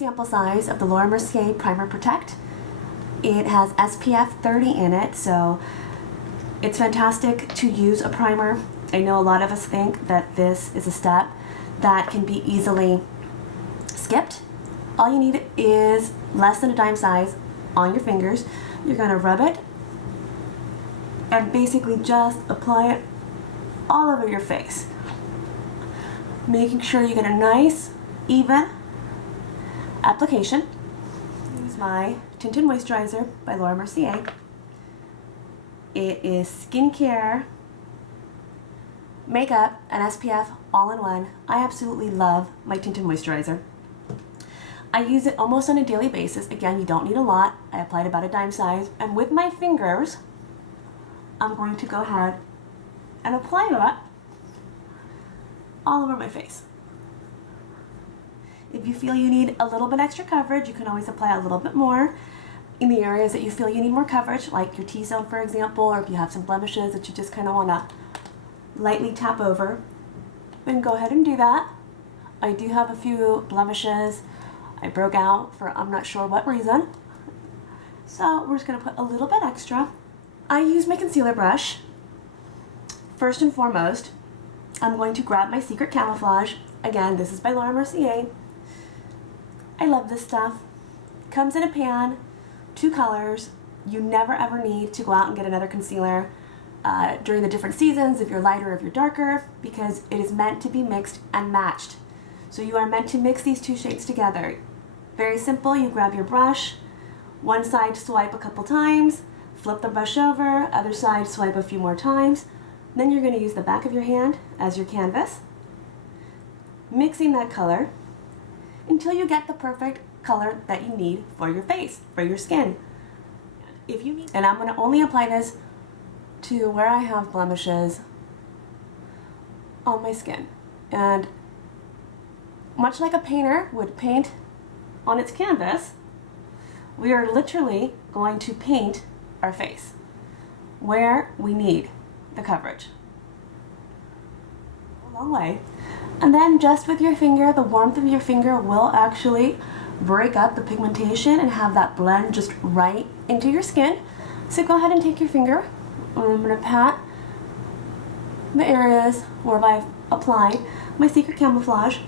sample size of the Laura Mercier Primer Protect. It has SPF 30 in it, so it's fantastic to use a primer. I know a lot of us think that this is a step that can be easily skipped. All you need is less than a dime size on your fingers. You're going to rub it and basically just apply it all over your face, making sure you get a nice, even application. Use my Tinted Moisturizer by Laura Mercier. It is skincare, makeup, and SPF all in one. I absolutely love my Tinted Moisturizer. I use it almost on a daily basis. Again, you don't need a lot. I applied about a dime size, and with my fingers, I'm going to go ahead and apply that all over my face. If you feel you need a little bit extra coverage, you can always apply a little bit more in the areas that you feel you need more coverage, like your T-zone, for example, or if you have some blemishes that you just kind of want to lightly tap over, then go ahead and do that. I do have a few blemishes. I broke out for I'm not sure what reason. So we're just going to put a little bit extra. I use my concealer brush. First and foremost, I'm going to grab my Secret Camouflage. Again, this is by Laura Mercier. I love this stuff. Comes in a pan, 2 colors. You never ever need to go out and get another concealer during the different seasons, if you're lighter or if you're darker, because it is meant to be mixed and matched. So you are meant to mix these 2 shades together. Very simple. You grab your brush, one side swipe a couple times, flip the brush over, other side swipe a few more times. Then you're going to use the back of your hand as your canvas, mixing that color until you get the perfect color that you need for your face, for your skin. If you need, and I'm going to only apply this to where I have blemishes on my skin. And much like a painter would paint on its canvas, we are literally going to paint our face where we need the coverage. A long way. And then just with your finger, the warmth of your finger will actually break up the pigmentation and have that blend just right into your skin. So go ahead and take your finger, and I'm going to pat the areas where I've applied my Secret Camouflage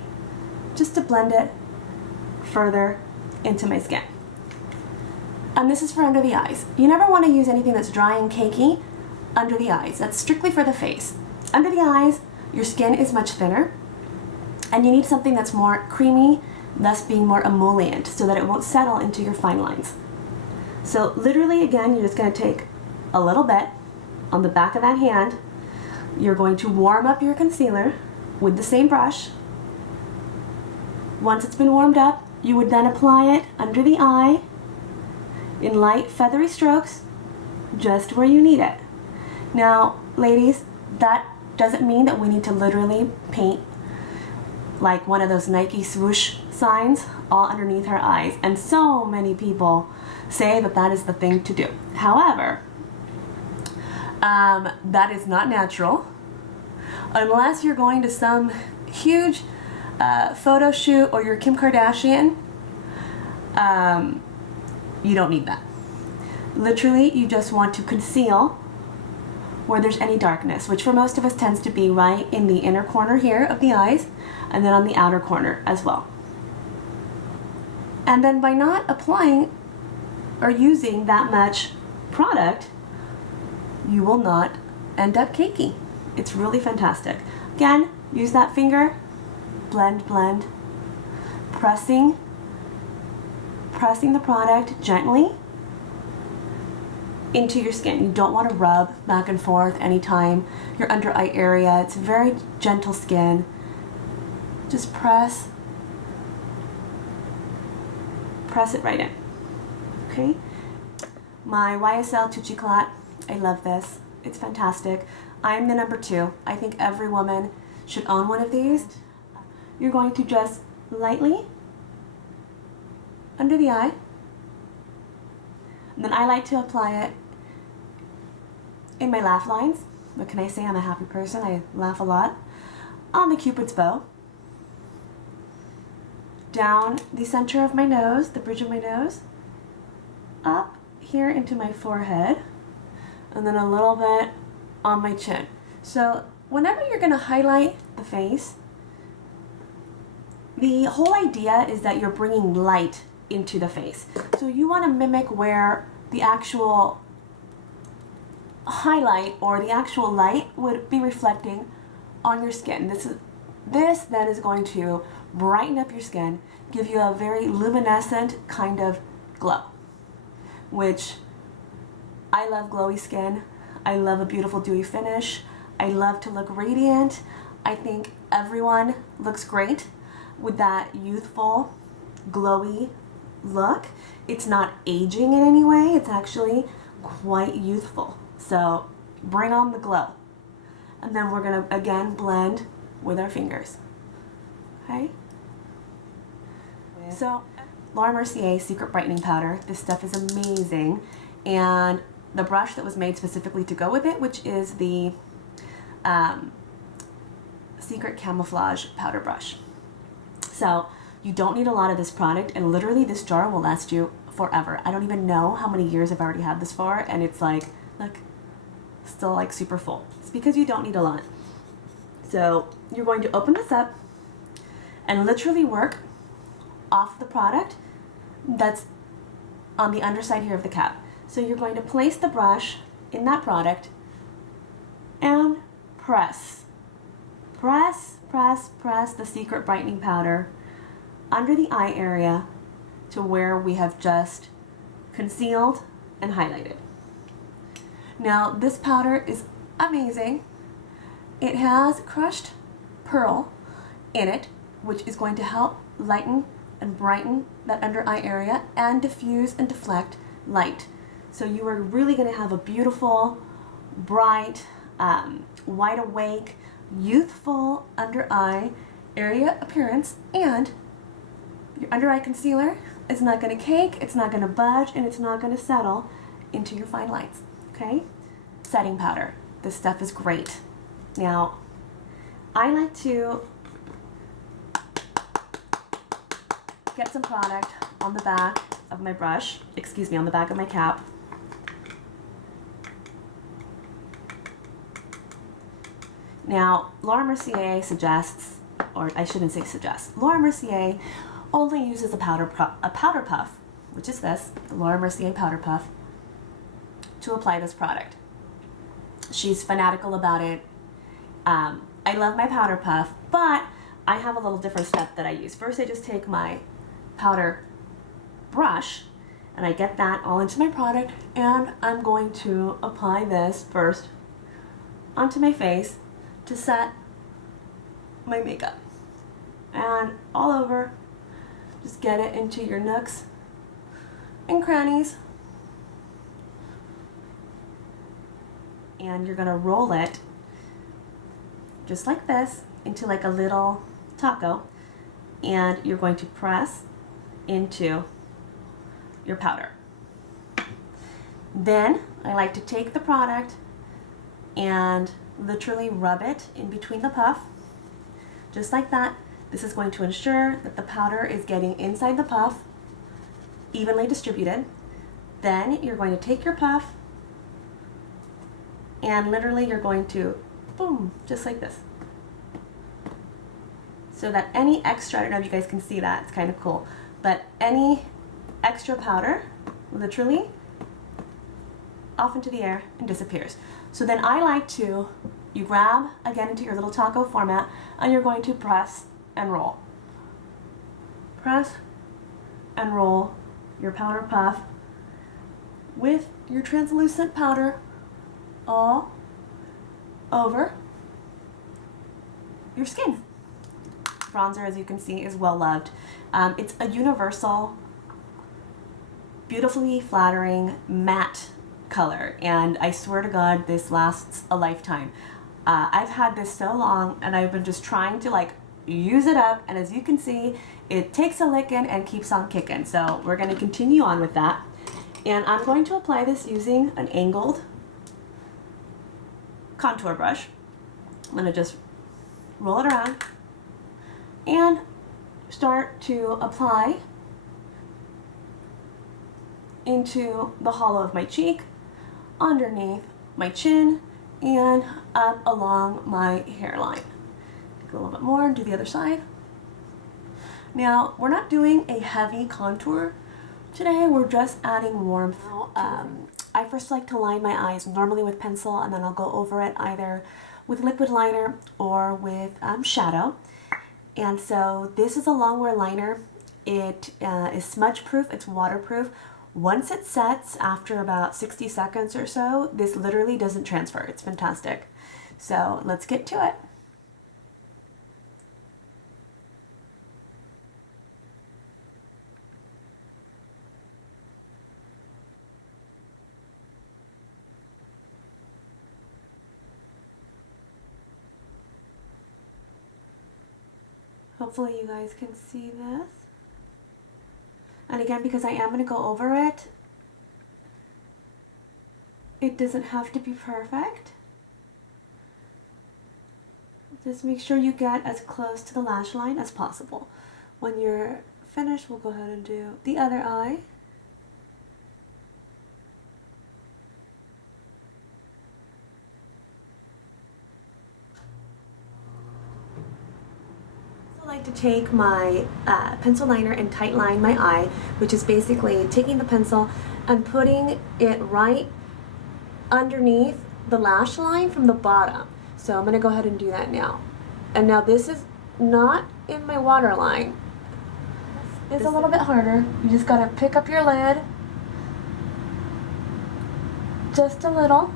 just to blend it further into my skin. And this is for under the eyes. You never want to use anything that's dry and cakey under the eyes. That's strictly for the face. Under the eyes, your skin is much thinner, and you need something that's more creamy, thus being more emollient, so that it won't settle into your fine lines. So literally, again, you're just going to take a little bit on the back of that hand. You're going to warm up your concealer with the same brush. Once it's been warmed up, you would then apply it under the eye in light feathery strokes, just where you need it. Now, ladies, that doesn't mean that we need to literally paint like one of those Nike swoosh signs all underneath her eyes. And so many people say that that is the thing to do. However, that is not natural unless you're going to some huge photo shoot or you're Kim Kardashian. You don't need that. Literally, you just want to conceal where there's any darkness, which for most of us tends to be right in the inner corner here of the eyes, and then on the outer corner as well. And then by not applying or using that much product, you will not end up cakey. It's really fantastic. Again, use that finger, blend, blend, pressing the product gently into your skin. You don't want to rub back and forth anytime your under eye area. It's very gentle skin. Just press it right in. Okay? My YSL Touchy Clot, I love this. It's fantastic. I'm the number 2. I think every woman should own one of these. You're going to just lightly under the eye, and then I like to apply it in my laugh lines. What can I say? I'm a happy person. I laugh a lot. On the Cupid's bow. down the center of my nose, the bridge of my nose, up here into my forehead, and then a little bit on my chin. So whenever you're going to highlight the face, the whole idea is that you're bringing light into the face. So you want to mimic where the actual highlight or the actual light would be reflecting on your skin. This then is going to brighten up your skin, give you a very luminescent kind of glow, which I love glowy skin. I love a beautiful dewy finish. I love to look radiant. I think everyone looks great with that youthful, glowy look. It's not aging in any way. It's actually quite youthful. So bring on the glow. And then we're gonna again blend with our fingers. Okay? So Laura Mercier Secret Brightening Powder. This stuff is amazing. And the brush that was made specifically to go with it, which is the Secret Camouflage Powder Brush. So you don't need a lot of this product, and literally this jar will last you forever. I don't even know how many years I've already had this for, and it's like, look, still like super full. It's because you don't need a lot. So you're going to open this up and literally work off the product that's on the underside here of the cap. So you're going to place the brush in that product and press. Press, press, press the Secret Brightening Powder under the eye area to where we have just concealed and highlighted. Now this powder is amazing. It has crushed pearl in it, which is going to help lighten and brighten that under eye area and diffuse and deflect light. So you are really going to have a beautiful, bright, wide awake, youthful under eye area appearance, and your under eye concealer is not going to cake, it's not going to budge, and it's not going to settle into your fine lines. Okay? Setting powder. This stuff is great. Now, I like to get some product on the back of my brush, excuse me, on the back of my cap. Now, Laura Mercier suggests, or I shouldn't say suggests, Laura Mercier only uses a powder puff, which is this, the Laura Mercier powder puff, to apply this product. She's fanatical about it. I love my powder puff, but I have a little different step that I use. First, I just take my powder brush and I get that all into my product, and I'm going to apply this first onto my face to set my makeup, and all over. Just get it into your nooks and crannies, and you're gonna roll it just like this into like a little taco, and you're going to press into your powder. Then I like to take the product and literally rub it in between the puff, just like that. This is going to ensure that the powder is getting inside the puff, evenly distributed. Then you're going to take your puff and literally you're going to, boom, just like this. So that any extra, I don't know if you guys can see that, it's kind of cool, but any extra powder literally off into the air and disappears. So then I like to, you grab again into your little taco format and you're going to press and roll. Press and roll your powder puff with your translucent powder all over your skin. Bronzer, as you can see, is well loved. It's a universal, beautifully flattering matte color, and I swear to God this lasts a lifetime. I've had this so long and I've been just trying to like use it up, and as you can see it takes a licking and keeps on kicking. So we're going to continue on with that, and I'm going to apply this using an angled contour brush. I'm going to just roll it around and start to apply into the hollow of my cheek, underneath my chin, and up along my hairline. Take a little bit more and do the other side. Now, we're not doing a heavy contour today, we're just adding warmth. I first like to line my eyes normally with pencil, and then I'll go over it either with liquid liner or with shadow. And so this is a longwear liner. It is smudge proof, it's waterproof. Once it sets after about 60 seconds or so, this literally doesn't transfer. It's fantastic. So let's get to it. Hopefully you guys can see this. And again, because I am going to go over it, it doesn't have to be perfect. Just make sure you get as close to the lash line as possible. When you're finished, we'll go ahead and do the other eye. I like to take my pencil liner and tight line my eye, which is basically taking the pencil and putting it right underneath the lash line from the bottom. So I'm going to go ahead and do that now. And now this is not in my waterline. It's a little bit harder. You just got to pick up your lid just a little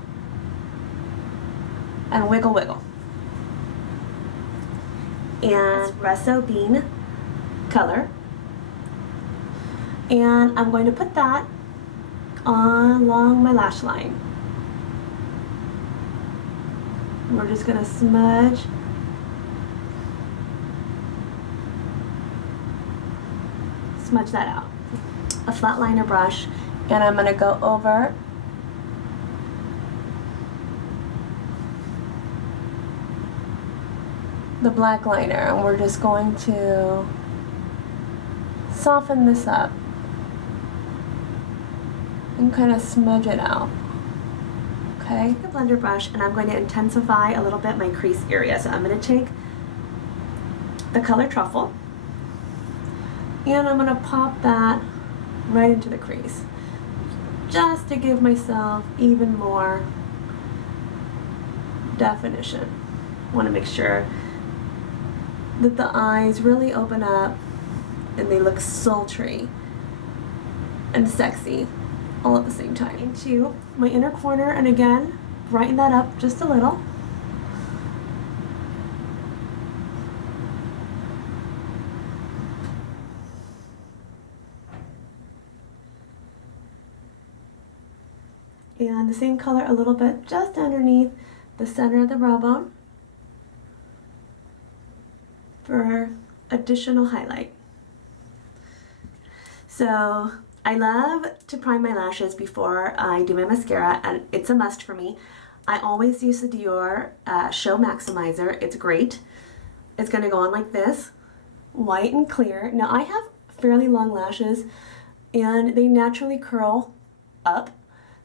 and wiggle wiggle. And espresso bean color, and I'm going to put that along my lash line. We're just going to smudge that out. A flat liner brush, and I'm going to go over the black liner, and we're just going to soften this up and kind of smudge it out. Okay, take a blender brush, and I'm going to intensify a little bit my crease area. So I'm going to take the color Truffle, and I'm going to pop that right into the crease, just to give myself even more definition. I want to make sure that the eyes really open up and they look sultry and sexy all at the same time. Into my inner corner, and again, brighten that up just a little. And the same color a little bit just underneath the center of the brow bone for additional highlight. So I love to prime my lashes before I do my mascara, and it's a must for me. I always use the Dior Show Maximizer. It's great. It's going to go on like this, white and clear. Now I have fairly long lashes and they naturally curl up,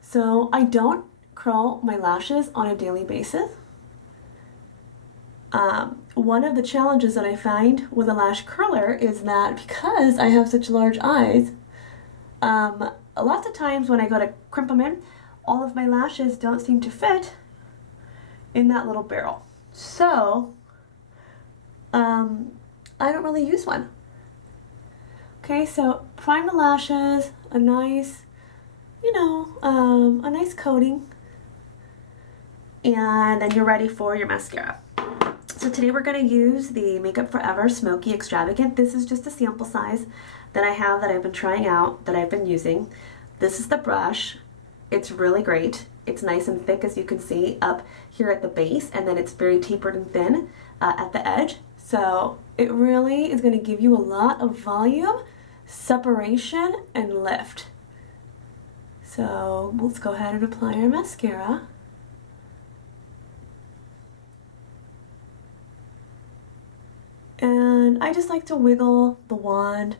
so I don't curl my lashes on a daily basis. One of the challenges that I find with a lash curler is that because I have such large eyes, lots of times when I go to crimp them in, all of my lashes don't seem to fit in that little barrel. So I don't really use one. Okay, so prime the lashes, a nice, a nice coating, and then you're ready for your mascara. So today we're going to use the Makeup Forever Smoky Extravagant. This is just a sample size that I have that I've been trying out, that I've been using. This is the brush. It's really great. It's nice and thick, as you can see, up here at the base, and then it's very tapered and thin at the edge. So it really is going to give you a lot of volume, separation, and lift. So let's go ahead and apply our mascara. And And I just like to wiggle the wand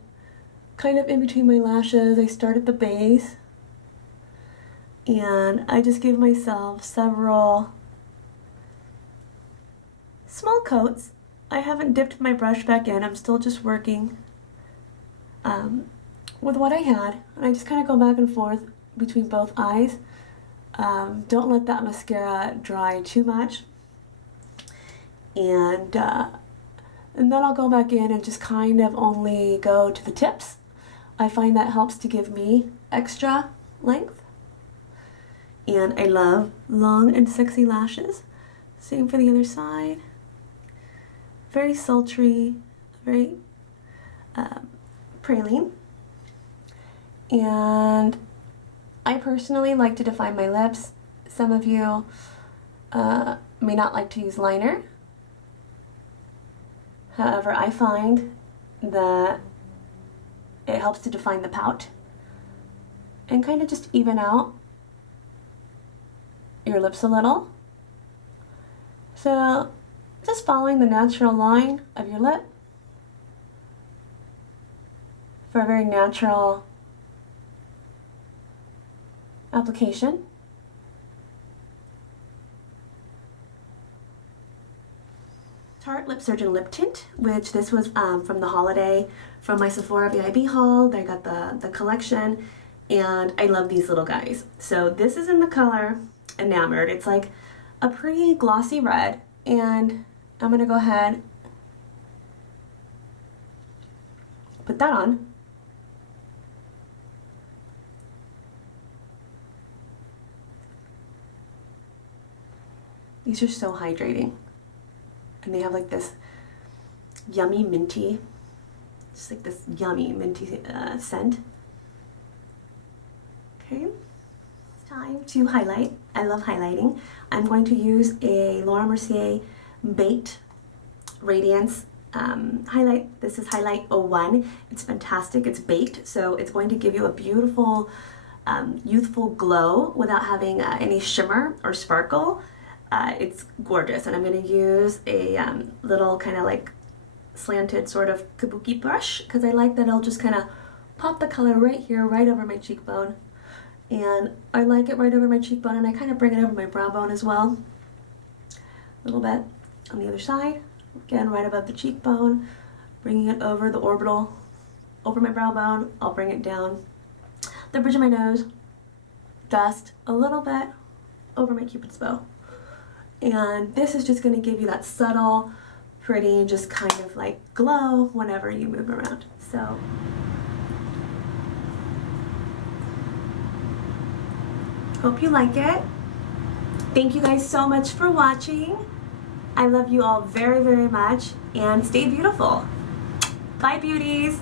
kind of in between my lashes. I start at the base, and I just give myself several small coats. I haven't dipped my brush back in. I'm still just working with what I had, and I just kind of go back and forth between both eyes. Don't let that mascara dry too much, and then I'll go back in and just kind of only go to the tips. I find that helps to give me extra length, and I love long and sexy lashes. Same for the other side. Very sultry, very praline. And I personally like to define my lips. Some of you may not like to use liner. However, I find that it helps to define the pout and kind of just even out your lips a little. So just following the natural line of your lip for a very natural application. Tarte Lip Surgeon Lip Tint, which this was from the holiday, from my Sephora VIB haul. They got the collection, and I love these little guys. So this is in the color Enamored. It's like a pretty glossy red, and I'm gonna go ahead, put that on. These are so hydrating, and they have like this yummy minty, just like this yummy minty scent. Okay, it's time to highlight. I love highlighting. I'm going to use a Laura Mercier Baked Radiance highlight. This is highlight 01. It's fantastic. It's baked, so it's going to give you a beautiful youthful glow without having any shimmer or sparkle. It's gorgeous, and I'm going to use a little kind of like slanted sort of kabuki brush, because I like that it'll just kind of pop the color right here, right over my cheekbone. And I like it right over my cheekbone, and I kind of bring it over my brow bone as well. A little bit on the other side. Again, right above the cheekbone, bringing it over the orbital, over my brow bone. I'll bring it down the bridge of my nose, dust a little bit over my cupid's bow. And this is just going to give you that subtle, pretty, just kind of like glow whenever you move around. So hope you like it. Thank you guys so much for watching. I love you all very, very much, and stay beautiful. Bye, beauties.